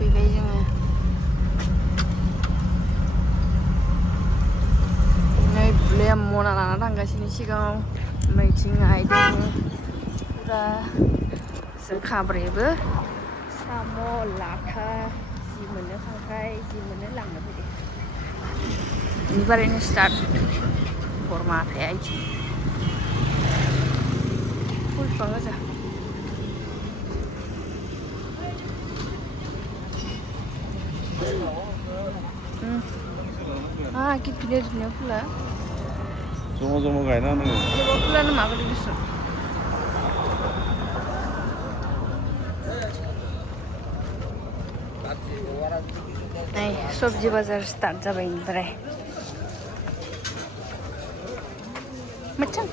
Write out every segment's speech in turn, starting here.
सफैबाय जोङो नै बुलाया मना लाना थांगासिनो सिगाङाव मैथिं आइ दङ फुरा जों खाब्रैबो साम' लाथा जि मोनो खांख्राइ जि मोनो लांनो फैदो बेनिफ्रायनो स्टार्ट बोरमा थाया इदि फुल बिफां गोजा गिदिर गिदिर फुला जमा जमा गायना होनांगौ फुलानो माबायदि गुसु नै सबजि बाजार स्टार्ट जाबाय ओमफ्राय macam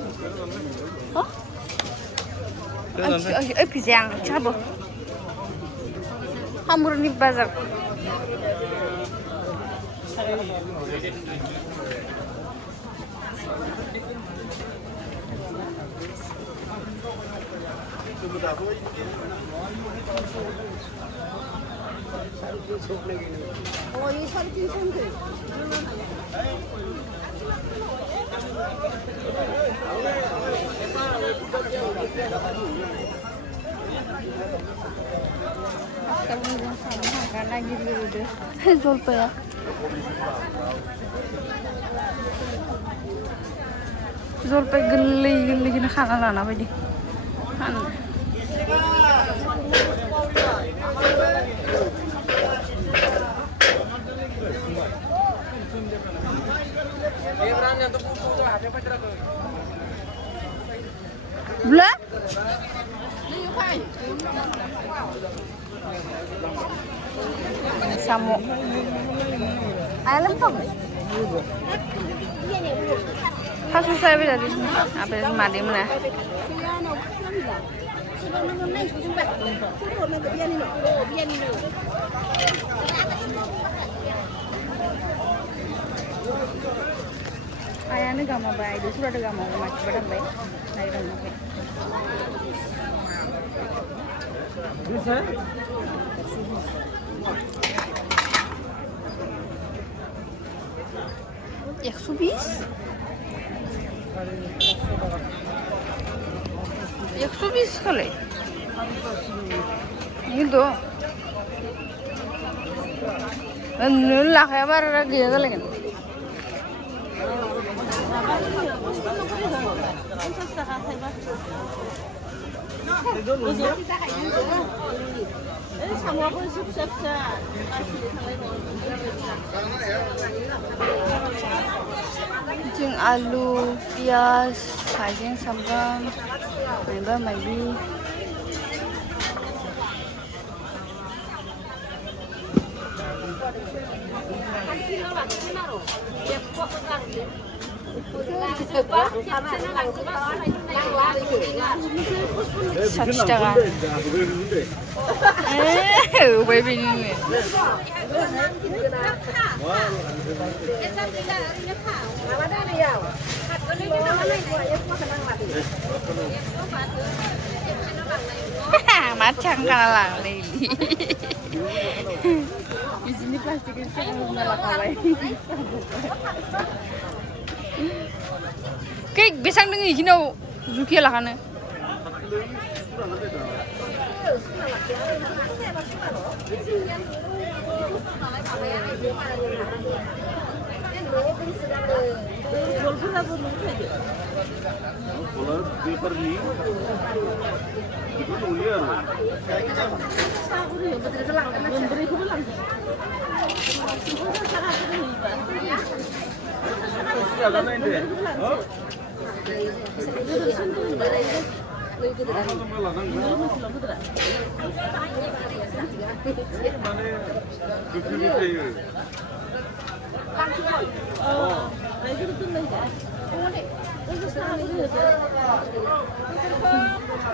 oh pisang coba hamur nih bazar oh ini saripin kamu jangan sama karena gitu udah jolpe ya jolpe geli gini kanan apa di kanan Blah? Samo. Ayam lempeng. Kasus saya beda di sini. Apa yang mati mana? Ayahnya gak mau bayar, dia sudah gak mau macam berapa naik dong oke. Bisa? Yaksubis? Yaksubis kali? Itu. Lah kayak apa lagi ya kali kan? Jeng alu, pias, hajar sambal, maybe. Sajakan. Baby ini. Macam kalah lagi. Di sini plastiknya malah kawai. Kayak besang dengan sini zuki lah kan?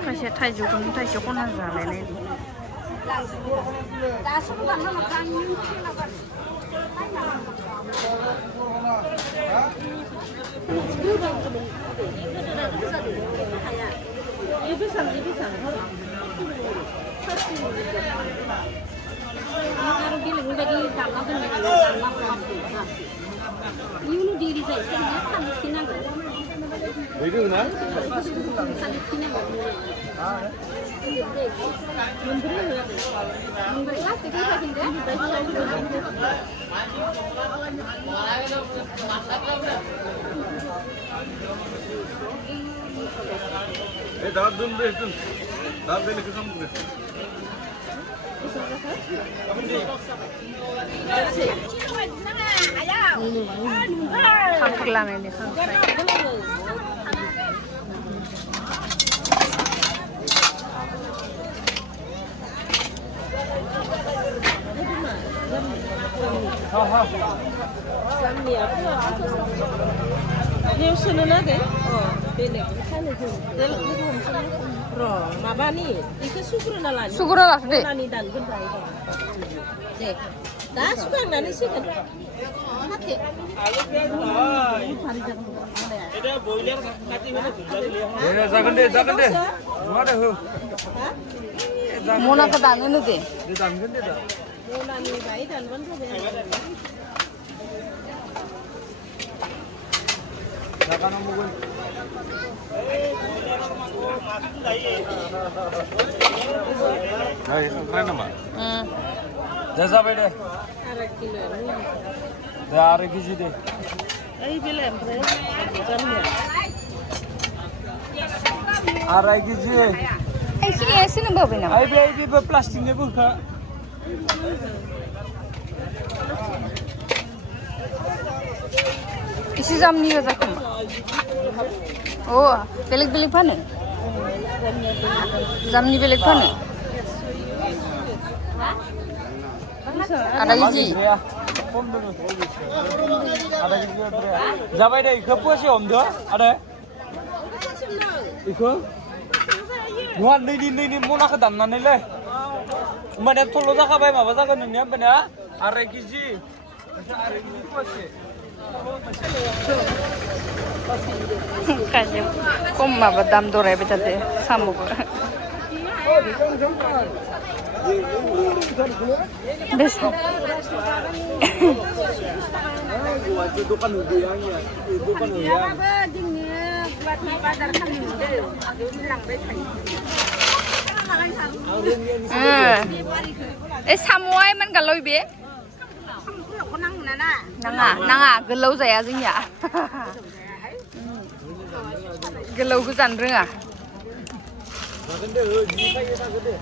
Kasih tajuk kan tajuk konan jalan ini. खांख्रिला नायनो खांख्राइ नेवसोनो ना दे बेलेग र' माबानि बेखौ सुग्रोना लानि सुग्रोना लाथो दे नानि दानगोन दे दा सुखांनानै सिगोन हाथे जागोन दे मादे हो मनाखौ दानोनो दे दानगोन दे दा मनानि बाय दानबानो जाबाय जागानांगौमोन Hai, keren nama? Jasa apa deh? Arah kilo. Dah arah gizi deh. Bila emre, jamnya. Arah gizi. Ini sini bawa nama. Ai be plastiknya buka. Isi jamni aja kamu. Oh, belik mana? Jamni belik mana? Ada gizi. Ada gizi berapa? Jabai deh, kepu sih om doa. Ada? Ikut? Buat ini mana kedan mana leh? Mana tolong tak kabai mah, bahasa kan ini apa nih? Arah gizi. Arah gizi kepu sih. Kajem, koma badam dore betate samuk. Desa. Itu kan ubiangnya, itu kan ubiang. Samuai man galau be? Nanga, gelau zaya जोंनिया. Gelau गोजान रोङा. Zaten de ji kayak tak gede.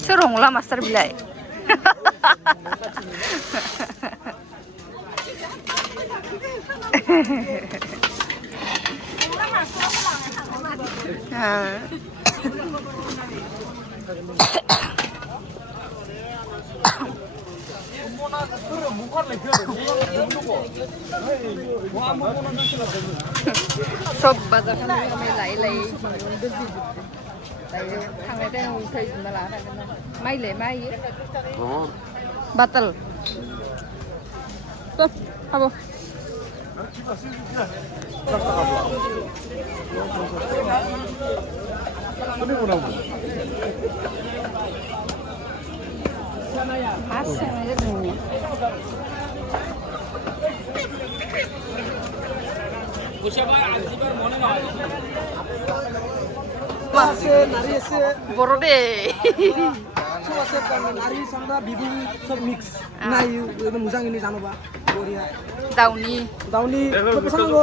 Seronglah master bilai. Sob bazar kami lai thằng này đang thầy mà lá này may lấy may batal tốt habo বড় দে नारी सांगा बिबु सब mix नाय मोजां ini जानोबा बरिया दाउनि बेसेबां नांगौ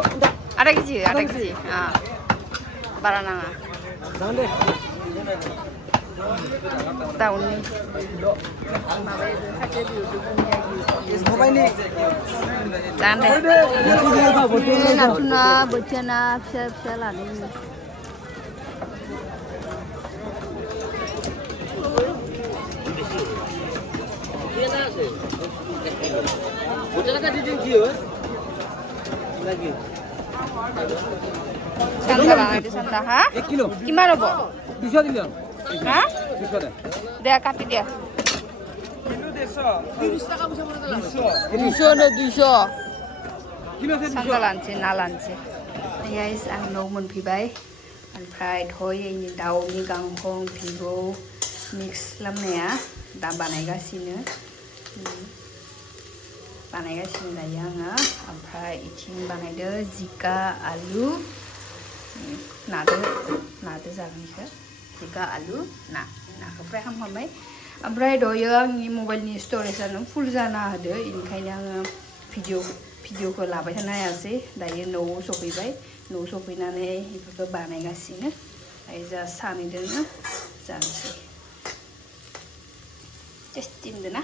ada gizi बारा नाङा Jangan deh. Daunनि माबायो खाथियाव बिहरदों Apa ini? जागोन दे Botol apa? Botol apa? नाथुना बोथिया ना फिसा फिसा लादों Santa lang itu Santa, ha? 1 kilo. Gimana, Bo? 200 dilan. Ha? 200. Dia kati dia. Kilo देश 200 नो 200. Kilo saya Santa लानोसै ना लानोसै. Guys, आं न'आव मोनफैबाय. ओमफ्राय धयैनि दाउनि गांखं भिगौ मिक्स खालामनाया दा बानायगासिनो दायो आङो ओमफ्राय इथिं बानायदो जिका आलु नादो जागोन इखो जिका आलु नाखौ फ्राय खालामखांबाय ओमफ्राय दयो आंनि मबाइलनि स्टरेजआनो फुल जाना होदो इनिखायनो आङो भिडिअखौ लाबाय थानो हायासै दायो न'आव सफैबाय न'आव सफैनानै बेफोरखौ बानायगासिनो दायो जा सानैदोंनो जानोसै टेस्टि मोनदों ना